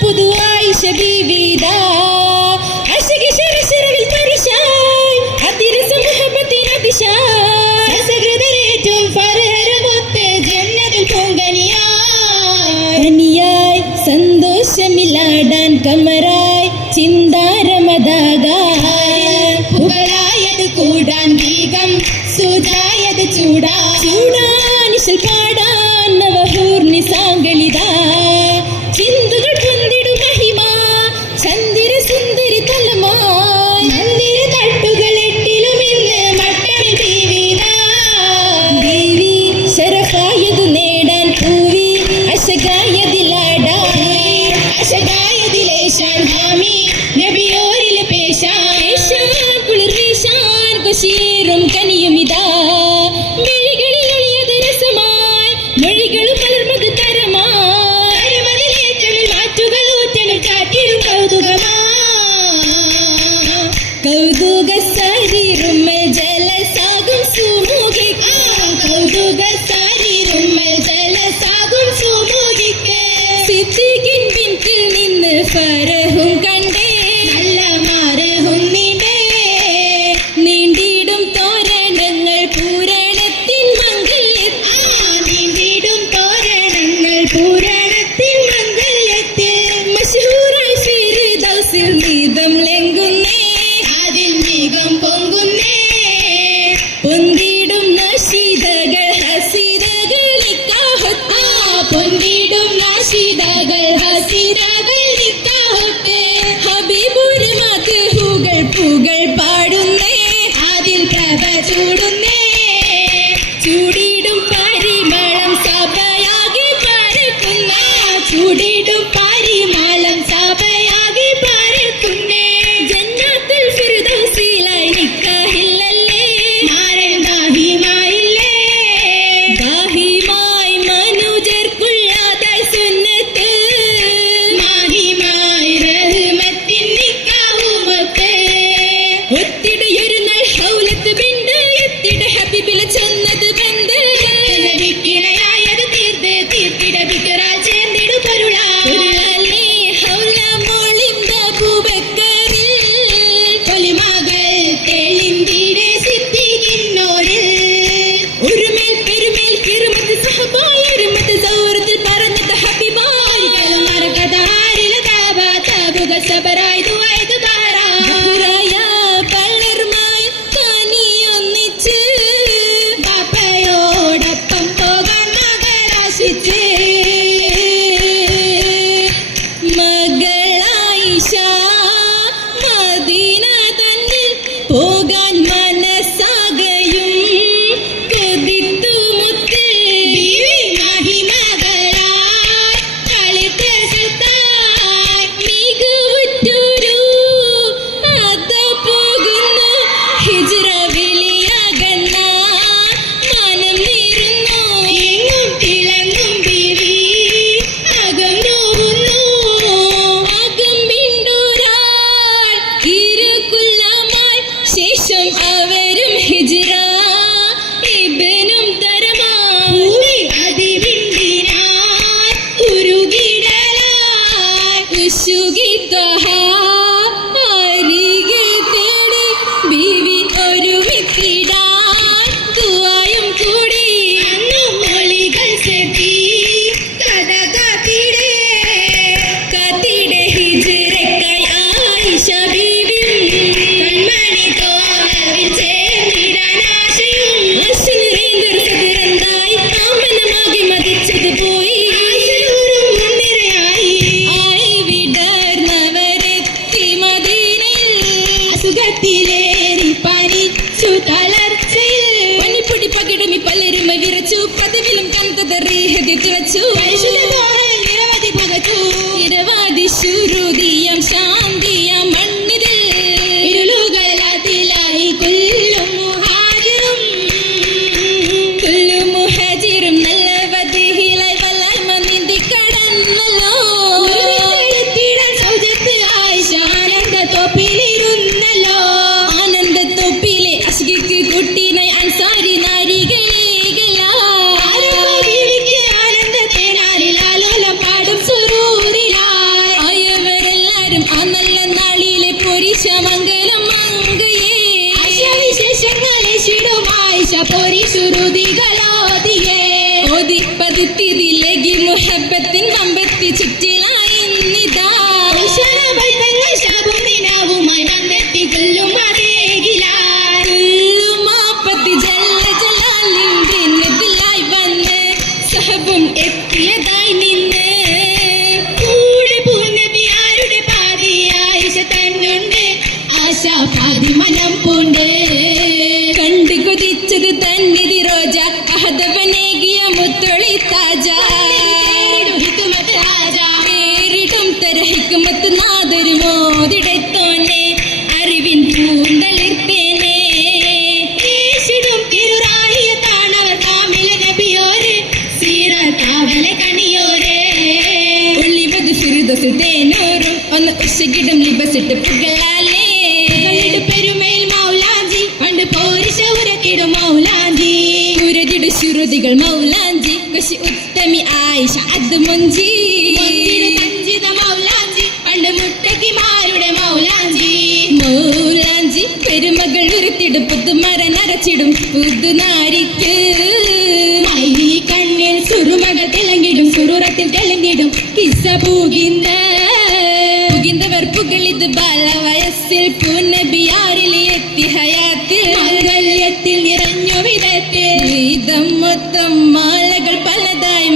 പുതുവായി ശബീവിദാ അശകി ശരശരവിൽ പരിശായ് അതിരസ മുഹബത്തിനതിശായ് സസഹൃദരേറ്റും ഫർഹരമൊത്ത് ജന്നത്തുൽ പൂങ്കനിയായി സന്തോഷമില്ലാടാൻ കമറായി ചിന്താരമതാകാൻ പുകളായത് കൂടാൻ ദീകം സുതായത് ചൂടാനിശൽ പാടാൻ നവഹൂർണി സാങ്കളിതാ ചിന്തുകൾ പൊന്തിടു മഹിമ ചന്ദിര സുന്ദരി തലമായി മന്ദിര തട്ടുകൾ എട്ടിലും ഇന്ന് മട്ടമിൽ ദേവി ശരഫായത് നേടാൻ പൂവി അശകായതിലേശാൻ ഹാമി നബിയോരിൽ പേശാൻ കുളിർ വീശാൻ കുശീറും കനിയുമിതാ മിഴികളിൽ ഒളിയത് രസമായി മൊഴികളും പലർമത് തരമായി മതിലേറ്റമിൽ മാറ്റുകൾ ഊറ്റലും ചാറ്റിടും കൗതുക സരിറുമ്മൽ ജലസാകും സുമുഖിക്ക് കൗതുക സരിറുമ്മൽ ജലസാകും സുമുഖിക്ക് സിദ്ദീഖിൻ ബിൻതിൽ നിന്ന് ഫറഹും കണ്ടേ നല്ല മാറഹും നീണ്ടിടും തോരണങ്ങൾ പൂരണത്തിൻ മംഗല്യത്തിൽ മശഹൂറായി ഫിർദൗസിൽ നീതം ലെങ്കുന്നേ അതിൽ നീകം പൊങ്കുന്നേ പൊന്തിടും നശീദകൾ ഹസീദകൾ നിക്കാഹത്ത് പൊന്തിടും നശീദകൾ ഹസീദകൾ നിക്കാഹത്ത് ഹബീബുർ മദ്ഹൂകൾ പൂകൾ പാടുന്നേ അതിൽ പ്രഭ ചൂടുന്നേ ചൂടിടും പരിമളം സഭയാകെ പരക്കുന്നേ ചൂടിടും പരിമളം സഭയാകെ പരക്കുന്നേ ജന്നത്തുൽ ഫിർദൗസിലായി നിക്കാഹില്ലല്ലേ മാരൻ ദാഹിമായില്ലേ ദാഹിമായി മനുജർക്കുള്ളതായി സുന്നത്ത് മാഹിമായി റഹ്മത്തിൻ നിക്കാഹുമത്ത് ഒത്തിടയൊരു നാൾ ഹൗലത്ത് ബിണ്ട് എത്തിട ഹബീബിൽ ചെന്നത് ബണ്ട് കിണയായത് തീർത്തിട ബിക്കറാൽ ചേർന്നിടു പൊരുളാലേ ഹൗല മോളിന്ത പൂബക്കറിൽ പൊലിമകൾ തെളിന്തിടെ സിദ്ദീഖിന്നോരിൽ ഒരുമേൽ പെരുമേൽ കിറുമത്ത് സഹബായി ഒരുമത്ത് സൗറത്തിൽ പറഞ്ഞത് ഹബീബായി മറകതാരിൽ താബുകൾ സബറായി ദുആയത് ദഹറായ പള്ളർമായി തനിയൊന്നിച്ച് ബാപ്പയോടൊപ്പം പോകാൻ മകളാശിച്ച് മകളായിഷ മദീന തന്നിൽ പോകാൻ മനസ്സാകയും കൊതിത്തു മുത്ത് ബീവി മഹിമകളായി കളിത്തസത്തായി മികവുറ്റൊരു അത പോകുന്നു ഹിജ്റ വിളിയാകന്ന മനം നീറുന്നു എങ്ങും തിളങ്ങും ബീവി അകം നോവുന്നു അകം പിന്തുരാൾ ഇരുകുലമായി ശേഷം അവരും ഹിജ്റ ഇബ്നും തരമായി അതിവിണ്ടിനായി ഉരുകിടലായി ഉശുകിത്വഹ അരികെ തേടി ബീവി ഒരുമിത്തിടാൻ ദുആയും കൂടി അന്നും മൊഴികൾ സെത്തി കഥ കാത്തിടെ ഹിജ്റക്കായി ആയിഷ ബീവിയും കൺമണി തോളവിൽ ചേർന്നിടാൻ ആശയും അശ്വനിറേന്തൊരു സതിരന്തായി കാമനമാകി മതിച്ചത് പോയി ആശയൂരും മുൻനിരയായി ആയി വിടർന്നവരെത്തി മദീനയിൽ അസുഖത്തിലേറി പനിച്ചു തളർച്ചയിൽ പനിപ്പൊടി പകിടമി പലരുമ വിറച്ചു പതിവിലും കനത്തതറി ഹൃദയ തുറച്ചു നിരവധി പകച്ചു നിരവധി ശുരുതിയം ശാന്തിയം മണ്ണിതിൽ ഇരുളുകളതിലായി കൊല്ലും മുഹാജിറും നല്ല വധിയിലായി വല്ലായ്മ നീന്തി കടന്നല്ലോ സൗജത്ത് ആയിഷ ആനന്ദ തോപ്പിലിരുന്നല്ലോ ആനന്ദ തോപ്പിലെ അസ്കിക്ക് കുട്ടിനായി അൻസാരി നാരികളെ ആനന്ദ തേനാരിലാലോ എത്തി ചുറ്റിലായിന്നിതാ ങ്ങൾ ശാപും ദിനാവുമായി വന്നെത്തി കുല്ലുമാപ്പത്തി ജല്ല ജലാലിന്റെ നെതിലായി വന്ന് സഹബും എത്തിയതായി നിന്ന് കൂടെ പൂർണ്ണബിയാരുടെ പാതി ആയിഷ തന്നുണ്ട് ആശാ പാതി മനം പൂണ്ട് കണ്ടു കൊതിച്ചത് തന്നിധി റോജ അഹദവനേകിയ മുത്തൊളി താജ ഹിക്മത്ത് ഹാജ പേരിടും തരഹിക്കുമത്ത് നാദരു മോതിടത്തോനെ അറിവിൻ പൂന്തളിർത്തേനെ ഈശിടും തിരുറാഹിയത്താണവർ കാമില നബിയോര് സീറ കാവല കണിയോര് ഒളിവത് ഫിറുദസ് തേനൂറും ഒന്ന് ഉഷകിടും ലിബസിട്ട് പുകളാലേ പെരുമേൽ മൗലാജി പണ്ട് പോരിശ ഉരത്തിടും മൗലാജി ഉരതിടു ശുരുതികൾ മൗലാഞ്ചി കശി ഉത്തമി ആയിഷ അത് മുഞ്ചി സഞ്ചിത മൗലാജി പണ്ട് മുട്ടക്കിമാരുടെ മൗലാജി മൗലാഞ്ചി പെരുമകൾ ഉരുത്തിടും പുതുമര നരച്ചിടും പുതുനാരിക്ക് മൈ കണ്ണിൽ സുറുമകൾ തിളങ്ങിടും സുറുറത്തിൽ തെളിഞ്ഞിടും കിസ്സ പുകിന്തവർ പുകളിത് ബാലവയസ്സിൽ പൂനബിയാറിലെ എത്തി ഹയാത്തിൽ മംഗല്യത്തിൽ നിറഞ്ഞു വിധത്തിൽ വീതം മൊത്തം മാലകൾ പലതായി